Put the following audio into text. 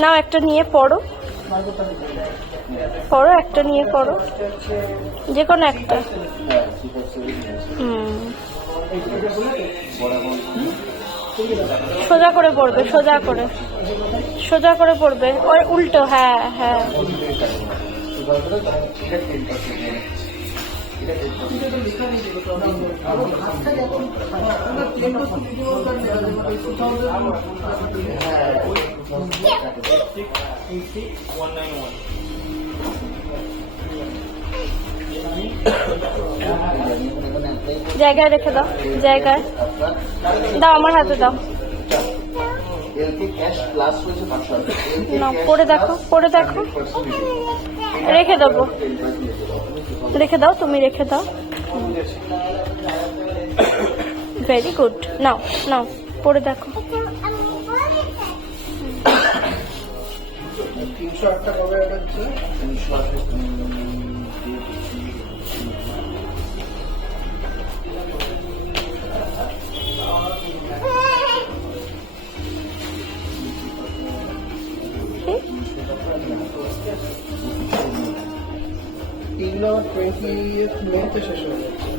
নাও একটা নিয়ে পড়ো, পড়ো একটা নিয়ে পড়ো, যে কোনো একটা। সোজা করে পড়বে, সোজা করে, সোজা করে পড়বে, ওই উল্টো। হ্যাঁ হ্যাঁ, জায়গায় রেখে দাও, জায়গায় দাও, আমার হাতে দাও। না, পড়ে দেখো, পড়ে দেখো। রেখে দেবো, রেখে দাও, তুমি রেখে দাও। ভেরি গুড, নাও নাও, পড়ে দেখো। 308টা কবে অ্যাড হচ্ছে? এগুলো 20th মেতে শেষ হয়ে যাচ্ছে।